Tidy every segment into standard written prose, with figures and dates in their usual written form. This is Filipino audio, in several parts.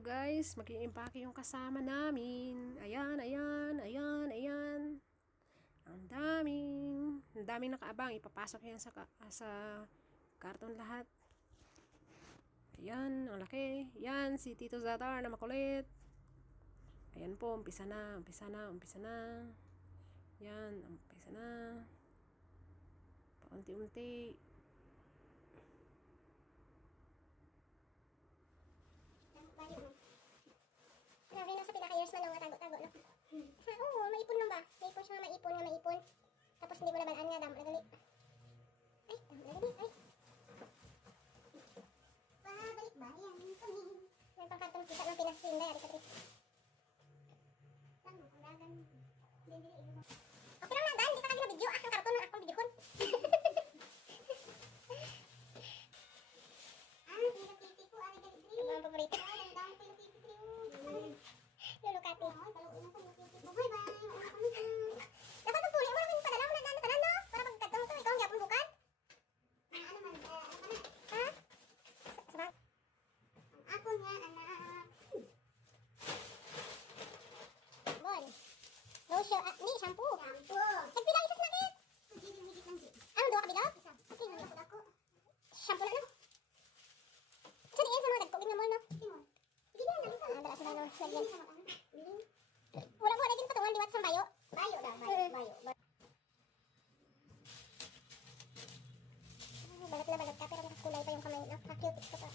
Hello guys, mag-i-impake yung kasama namin. Ayan, ayan, ayan, ayan. Ang daming nakaabang. Ipapasok yan sa karton lahat. Ayan, ang laki. Yan, si Tito Zatar na makulit. Ayan po, umpisa na, umpisa na, umpisa na. Yan, umpisa na. Paunti-unti. Grabe na sa pinaka-years man nga tago-tago no. Sa maipon lang ba? Maipon siya nga maipon. Tapos hindi mo naman nga dam nagali. Ay, dam nagali. Ay. Balik ba yan kami. May pangkartong kita ng pinasinda ya dito. Lang ang dagan. Dili mo. Okay lang na dan, di pa kami na video. Akong karton ng akong videohon. Sila pipi ko ari dali diri. Ang paborito. Ang dami ko yung pipi ko. Lolo Kati. Buhay ba? Dapat ang puli mo namin padala mo na gano'n tanan no? Para pagkatong ito, ikaw ang yapon bukan? Ano man, ha? Sabag? Ako nga, anak. Bon. Lotion, ni shampoo. Nagpilang isa sakit. Ano, dua kabila? Okay, nalipod ako. Shampoo na no? Saan iyan sa mga dagkogin na mo no? Dala sa mga lagyan. Wala mo naging patungan diwat sa bayo. Bayo daw, bayo. Balat na balat ka pero kulay pa yung kamay no. Cute ko pa.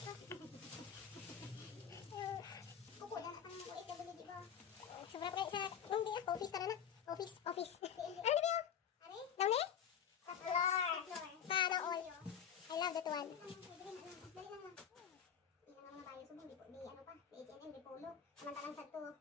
Kuko na sa mga ulit yung di ba? Sobra pa sa hindi ako office tara na. Office. Ano na biyo? Ari? Daw ni? Sa floor. Sana all. I love that one. Mga bayo subong di ano pa, H&M di polo. Samantalang sa to